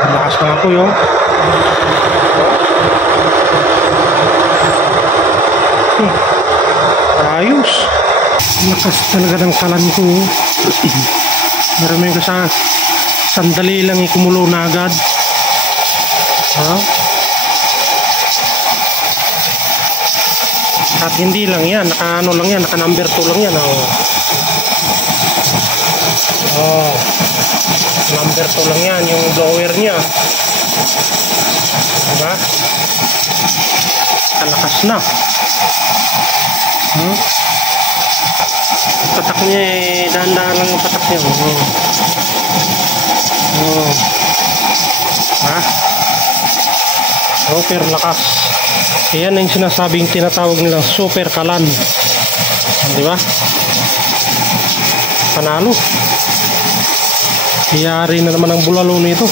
Lakas na ako yun. Ayos. Lakas talaga ng kalan ko. Maraming ko sa sandali lang ikumulo na agad. Ha? At hindi lang yan, naka ano lang yan, naka number 2 lang yan. Oh, number 2 lang yan, yung blower niya. Diba? Kalakas na. Patak niya eh, dahan-dahan lang yung patak niya. Ha? Super lakas. Ayan yung sinasabing tinatawag nilang super kalan. Diba? Panalo. Iyari na naman ang bulalo nito.